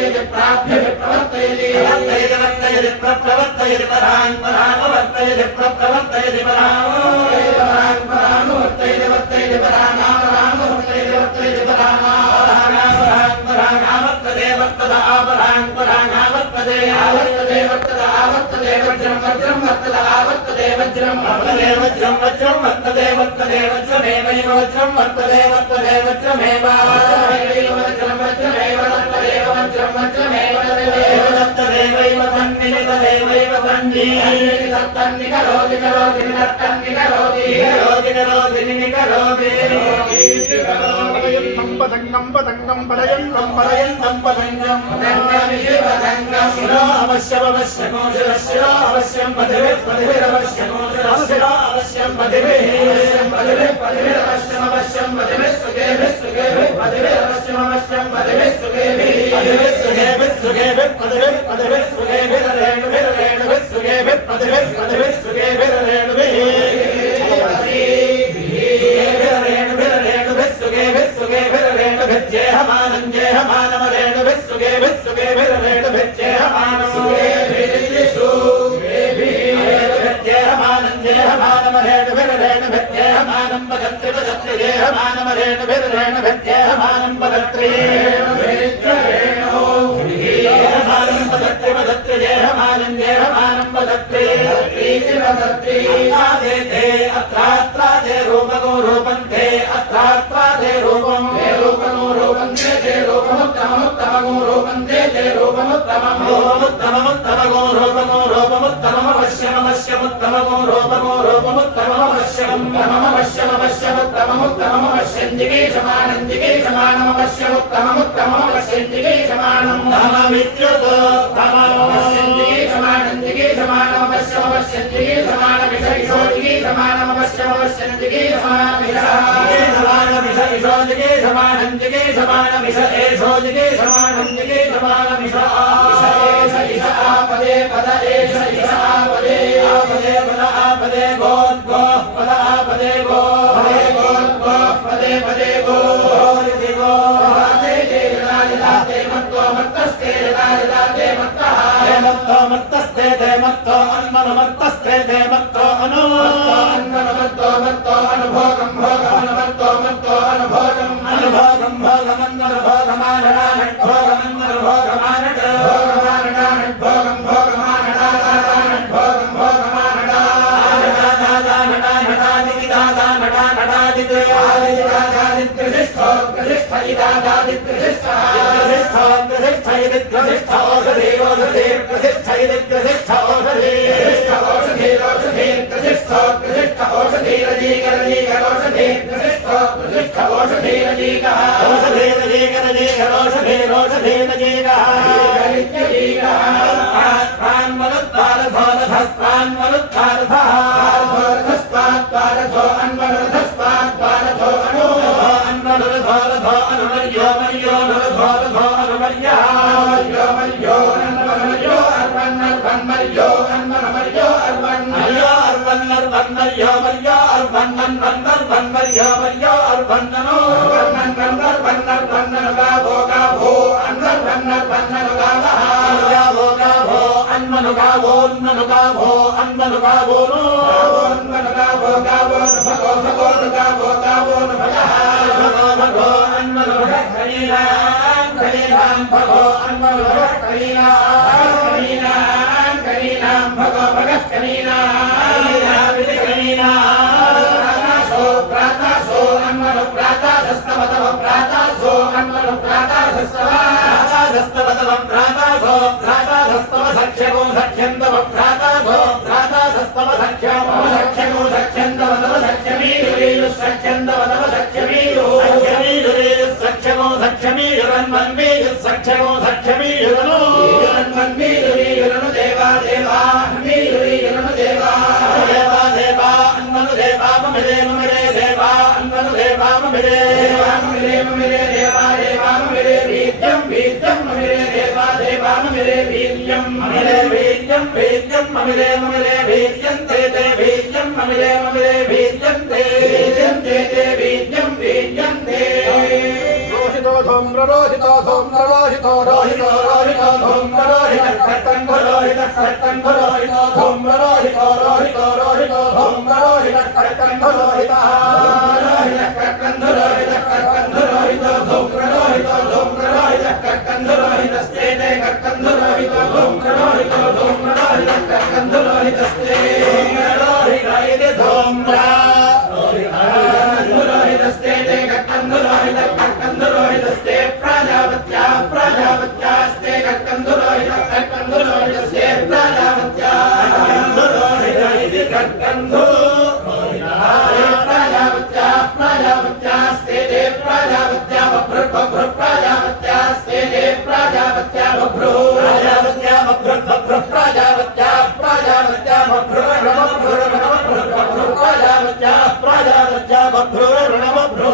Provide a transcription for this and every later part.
प्रवर्तयति प्राप्य प्रवर्तयति वर्तयति प्रवर्तयति परां परावर्तयति प्रवर्तयति परां वर्तयति वर्तयति परां वर्तयति वर्तयति परां वर्तते वर्तत आपरां परां वर्तते आवर्तते वर्तत आवर्तते वज्रं वज्रं वर्तत आवर्तते वज्रं वर्तते वज्रं वज्रं वर्तते वर्तते वज्रमेव वज्रं वर्तते वर्तते वज्रमेव वज्रं वज्रमेव वर्तते वज्रं वज्रमेव दत्तदेवैव तन्निकरोति करोति करोति तन्निकरोति करोति करोति निकरोति पतंगं पतंगं पदयन्तं पदयन्तं पतंगं पतंगं शिरो अवश्यं अवश्यं शिरो अवश्यं पतिभिरवश्यं शिरो अवश्यं पतिभिरवश्यं अवश्यं पतिभिः सुखेभिः सुखेभिः पतिभिरवश्यं अवश्यं पतिभिः सुखेभिः पतिभिः सुखेभिः पतिभिः सुखेभिः रेणुभिः रेणुभिः सुखेभिः पतिभिः सुखेभिः रेणुभिः जेहमानं जेहमानम रेणुभिः सुखेभिः सुखेभिः रेणुभिः जेहमानं सुखेभिरिषु जेहमानं जेहमानम रेणुभिः रेणुभिः जेहमानं पदत्रि पदत्रि जेहमानम रेणुभिः रेणुभिः जेहमानं पदत्रि जेहमानं पदत्रि पदत्रि जेहमानं जेहमानं पदत्रि पदत्रि आदेते अत्रात्रादे रूपगो रूपन्ते अत्रात्रादे रूपं रूपन्ते रूपमुत्तममुत्तमगो रूपन्ते रूपमुत्तमं रूपमुत्तममुत्तमगो रूपमुत्तममवश्यमवश्यमुत्तमगो रूपमुत्तममवश्यमुत्तममुत्तममवश्यं जिगीषमाणं जिगीषमाणमवश्यमुत्तममुत्तममवश्यं जिगीषमाणं धममित्युतो धममवश्यं जिगीषमाणं जिगीषमाणमवश्यमवश्यं जिगीषमाणमिषो जिगीषमाणमवश्यमवश्यं जिगीषमाणमिषो जिगीषमाणं जिगीषमाणमिष एषो जिगीषमाणं जिगीषमाणमिष एष आपदे पद एष आपदे आपदे पद आपदे गोत् गोः पद आपदे गो पदे गोत् गोः पदे पदे गो इति गो ते ते मत्तो मत्तस्ते ते मत्तः ते मत्तो मत्तस्ते ते मत्तो अन्मनुमत्तस्ते ते मत्तो अनु अन्मनुमत्तो मत्तो अनुभोगं भोगं अनुमत्तो मत्तो अनुभोगं अनुभोगं भोगमन्ननुभोगमानडानट् भोगमन्ननुभोगमानट् भोगमानडानट् भोगं भोगमानडानट् भोगं भोगमानडानडानडानडादिदादानडानडादित् आदिदादादित्रिष्ठो कृष्ठ इदादादित्रिष्ठः कृष्ठो कृष्ठ इदित्रिष्ठ औषधे औषधे कृष्ठ इदित्रिष्ठ औषधे कृष्ठ औषधे औषधे कृष्ठ कृष्ठ औषधे रजीकर औषधे कृष्ठ कृष्ठ औषधे रजीकः औषधे रजीकर औषधे औषधे रजीकः अन्वनुत्थारथो अन्वनुरथस्पात्पारथो अनु अन्वनुरथो अनुमर्यो मर्यो नुरथो अनुमर्यः मर्यो मर्यो अन्वनुमर्यो अर्वन्नर्वन्मर्यो अन्वनुमर्यो अर्वन्मर्यो अर्वन्नर्वन्मर्यो मर्यो अर्वन्नर्वन्मर्यो मर्यो अर्वन्ननो अर्वन्नर्वन्नर्वन्नर्वन्ननु गावो गावो अन्वन्नर्वन्नर्वन्ननु गावः गावो गावो अन्वनु गावो अन्वनु गावो अन्वनु गावो नो अन्वनु गावो गावो भगो भगो गावो गावो नु भगः भगो भगो अन्वनु भगः कलीनां भगो अन्वनु भगः कलीनां भगो भगः कलीनां प्रातासो अन्वनु प्रातासस्तवतव प्रातासो अन्वनु प्रातासस्तव प्रातासो प्रातासस्तव सख्यगो सख्यन्तव प्रातासो प्रातासस्तव सख्यगो सख्यन्तव तव सख्यमीयुरीयु सख्यन्तव तव सख्यमीयु सख्यमीयुरीयु सख्यगो सख्यमीयुरन्वन्मीयु सख्यगो सख्यमीयुरनु युरन्वन्मीयुरीयुरनु देवा देवा मीयुरीयुरनु देवा देवा देवा अन्वनु देवा ममिरे ममिरे देवा अन्वनु देवा ममिरे ममिरे देवा देवा ममिरे वीर्यं वीर्यं ममिरे देवा देवा ममिरे वीर्यं ममिरे वीर्यं वीर्यं ममिरे ममिरे वीर्यं ते ते वीर्यं ममिरे ममिरे वीर्यं ते वीर्यं वीर्यं ते रोहितो धूम्र रोहितो धूम्र रोहितो रोहितो धूम्ररोहितः कर्कण्डरोहितः कर्कण्डरोहितो धूम्ररोहितो रोहितो रोहितो धूम्ररोहितः कर्कण्डरोहितः कर्कण्डरोहितः कर्कण्डरोहितो धूम्ररोहितो धूम्ररोहितः कर्कण्डरोहितस्ते कर्कण्डरोहितो धूम्ररोहितो धूम्ररोहितः कर्कण्डरोहितस्ते धूम्ररोहितः धूम्रा रोहितस्ते कर्कण्डरोहितः कर्कण्डरोहितस्ते प्राजापत्या प्राजापत्यास्ते कर्कण्डरोहितः कर्कण्डरोहितस्ते प्राजापत्या कर्कण्डरोहितः कर्कण्डो प्राजापत्या प्राजापत्यास्ते प्राजापत्या बभ्र बभ्र प्राजापत्यास्ते प्राजापत्या बभ्रो प्राजापत्या बभ्र बभ्र प्राजापत्या प्राजापत्या बभ्रो बभ्रो बभ्रो प्राजापत्या प्राजापत्या बभ्रो बभ्रो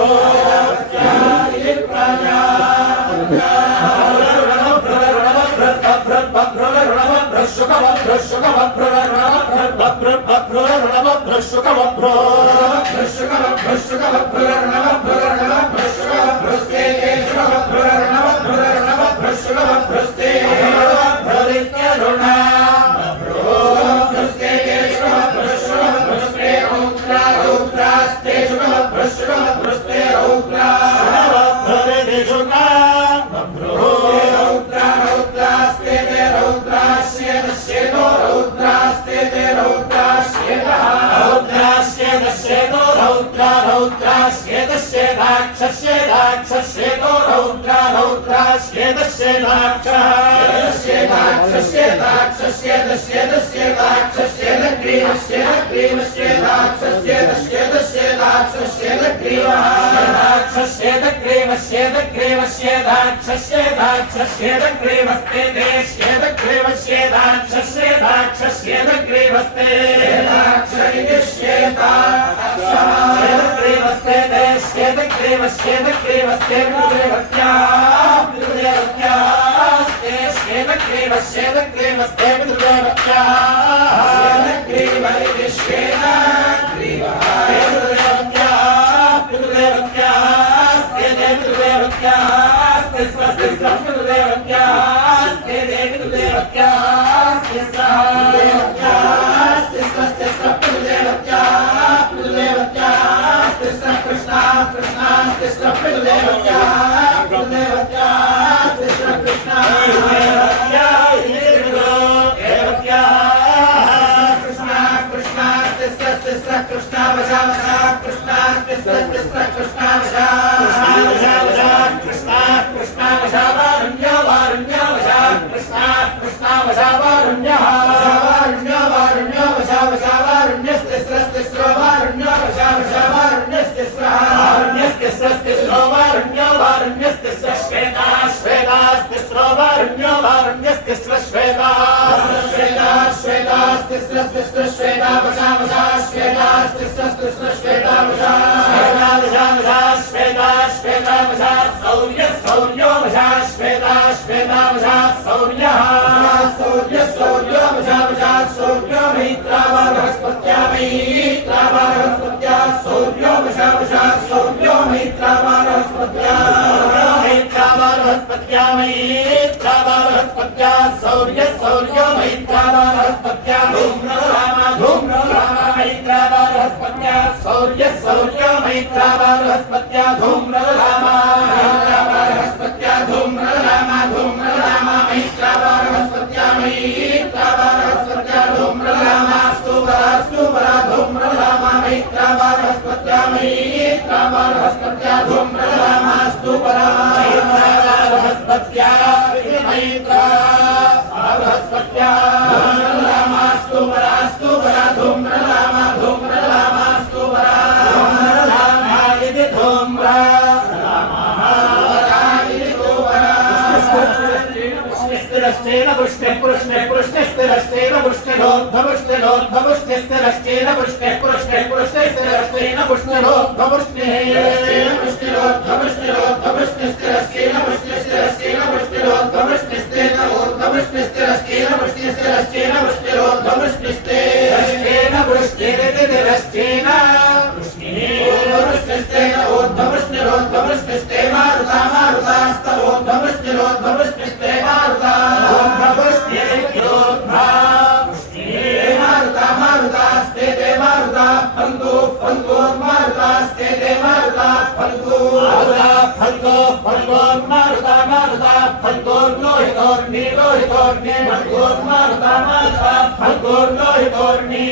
Maruta लोहितोर्णी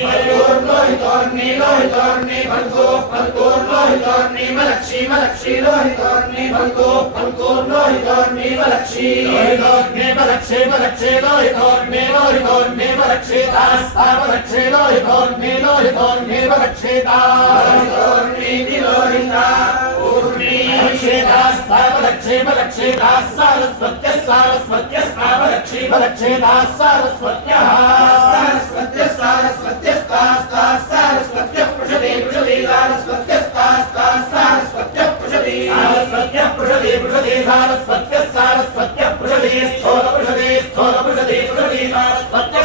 लोहितोर्णी लोहितोर्णी भर्गो लोहितोर्णी मलक्षी लोहितोर्णी भर्गो लोहितोर्णी मलक्षी मलक्षे लोहितोर्णी मलक्षे दास्ता मलक्षे लोहितोर्णी मलक्षे लोहितोर्णी लोहिता पूर्णी मलक्षे दास्ता मलक्षे दास सारस्वत्यस्ता मलक्षे दास सारस्वत्यः सारस्वत्य पृषदे सारस्वत्य पृषदे सारस्वत्य पृषदे स्थूल पृषदे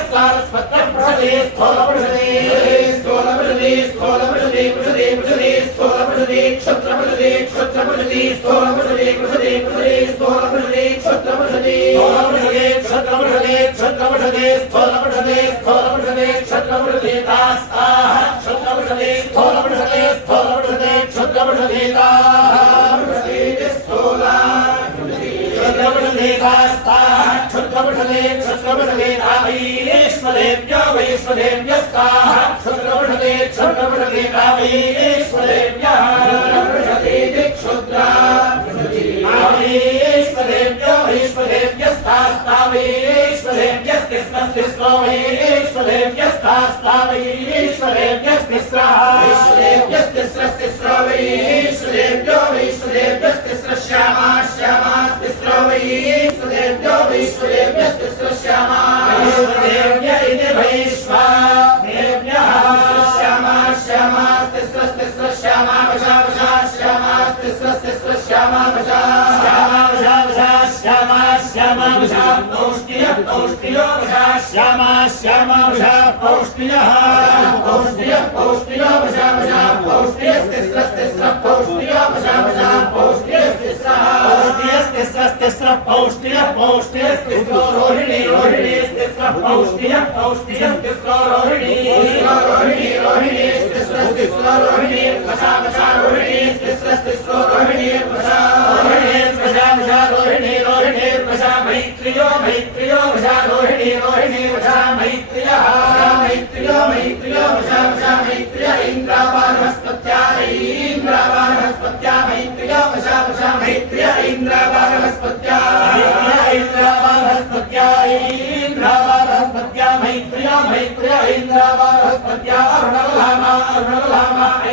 सारस्वत्य पृषदे स्थूल पृषदे क्षत्र पृषदे स्थूल पृषदे क्षत्र पृषदे क्षत्र पृषदे दास्ताः क्षत्र पृषदे स्थूल पृषदे क्षत्र पृषदे वैश्वदेव्यो वैश्वदेव्यस्ताः क्षुद्रपृषदे क्षुद्रपृषदे वैश्वदेव्यः क्षुद्रा वैश्वदेव्यो वैश्वदेव्यस्तास्ता वैश्वदेव्यस्तिस्रो वैश्वदेव्यस्तास्ता वैश्वदेव्यस्तिस्रः वैश्वदेव्यस्तिस्रो वैश्वदेव्यो वैश्वदेव्यस्तिस्र श्यामास्तिस्रो वैश्वदेव्यो वैश्वदेव्यस्तिस्र श्यामा वैश्वदेव्य इति वैश्वदेव्यः श्यामास्तिस्र श्यामा श्यामास्तिस्र श्यामा पौष्टियो श्यामा पौष्टियः पौष्टियस्तिस्रो रोहिणी पौष्टियस्तिस्रो रोहिणी मैत्रियो मैत्रिय इंद्रावारहस्पत्या मैत्रिय इंद्रावारहस्पत्या मैत्रिय इंद्रावारहस्पत्या अरुणलामा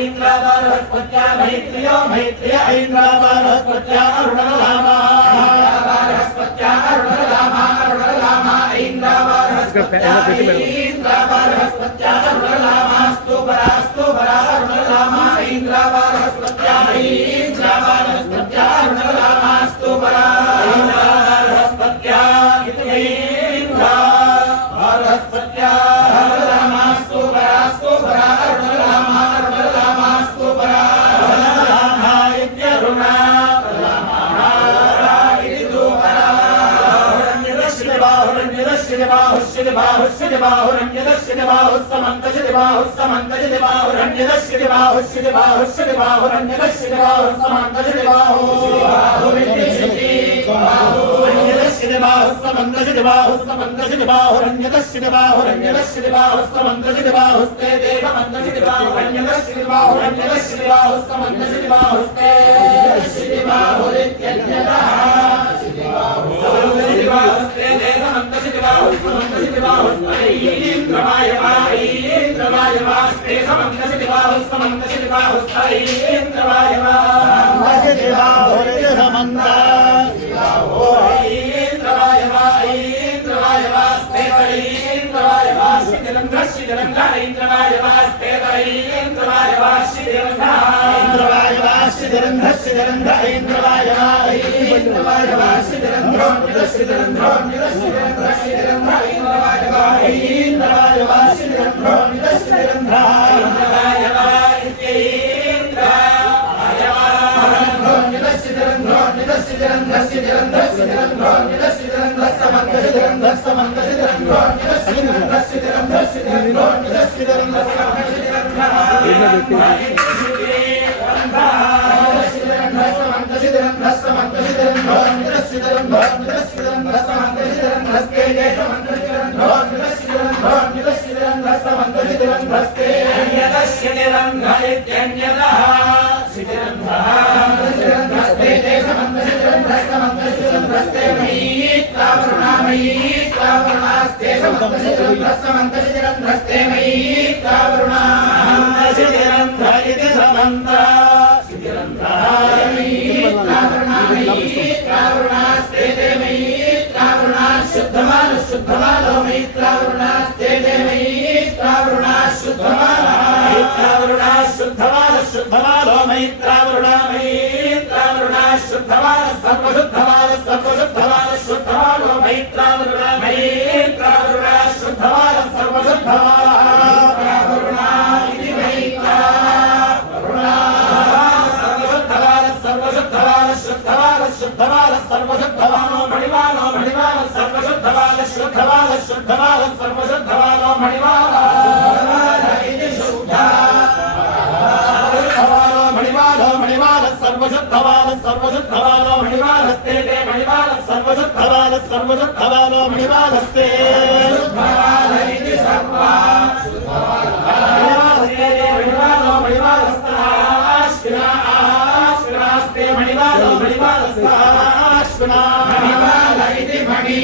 इंद्रावारहस्पत्या मैत्रिय इंद्रावारहस्पत्या अरुणलामा इंद्रावारहस्पत्या अरुणलामास्तु बरा अरुणलामा इंद्रावारहस्पत्या अरुणलामास्तु बरा इंद्रावारहस्पत्या इंद्रावारहस्पत्या अरुणलामास्तु बरा अरुणलामास्तु बरा इत्यरुणा शितिरन्ध्रस्ते अन्यदस्य निरन्ध्र इत्यन्यदः शितिरन्ध्रः शितिरन्ध्रस्ते ते समन्तशितिरन्ध्रस्ते मयीत्रावरुणास्ते समन्तशितिरन्ध्रस्ते मयीत्रावरुणाशितिरन्ध्र इति समन्त मयीत्रावरुणास्ते ते शुद्धमालो मयीत्रावरुणास्ते ते शुद्धमालो मयीत्रावरुणा शुद्धमाल सर्वशुद्धमाल शुद्धमालो मयीत्रावरुणा शुद्धमाल सर्वशुद्धमाल इति मयीत्रावरुणा शुद्धमाल सर्वशुद्धमालो मणिमालो सर्वशुद्धमाल शुद्धमाल सर्वशुद्धमालो मणिमालो इति मणिमाल सर्वशुद्धमालो मणिमालस्ते ते मणिमाल सर्वशुद्धमालो मणिमालस्ते इति सर्वा मणिमालस्ते मणिमालो मणिमालस्ताश्विना मणिमाल इति मणि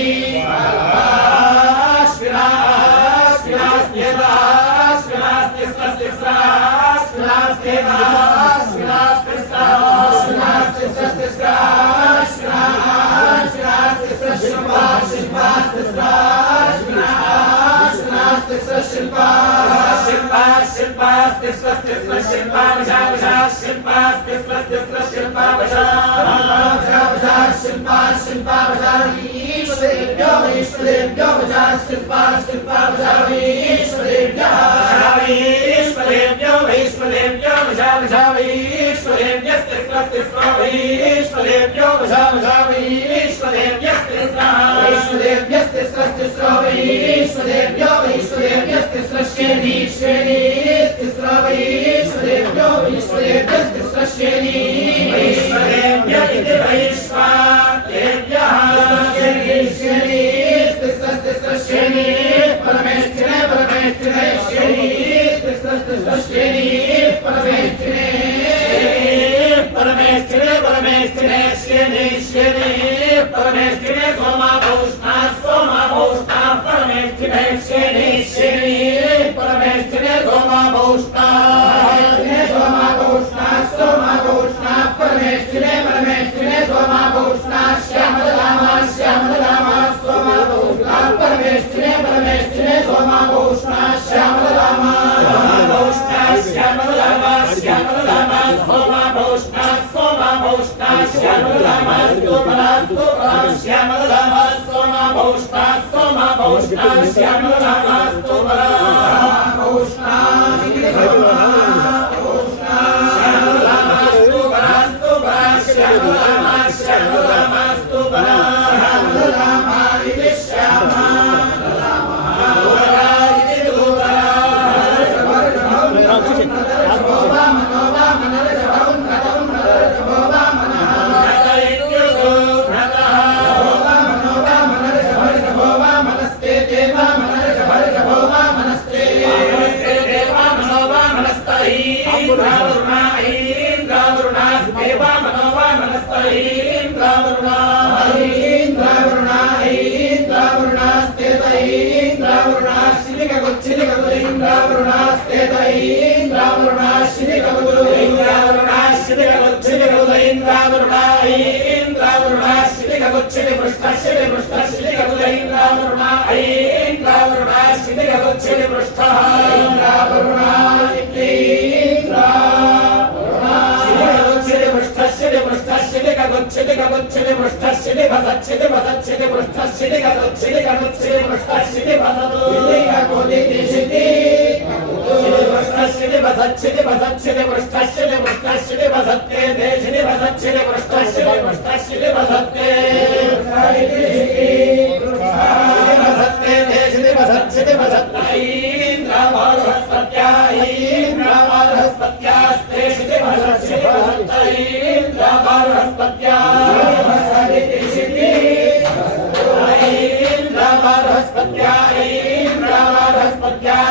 बृहस्पत्या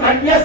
Manya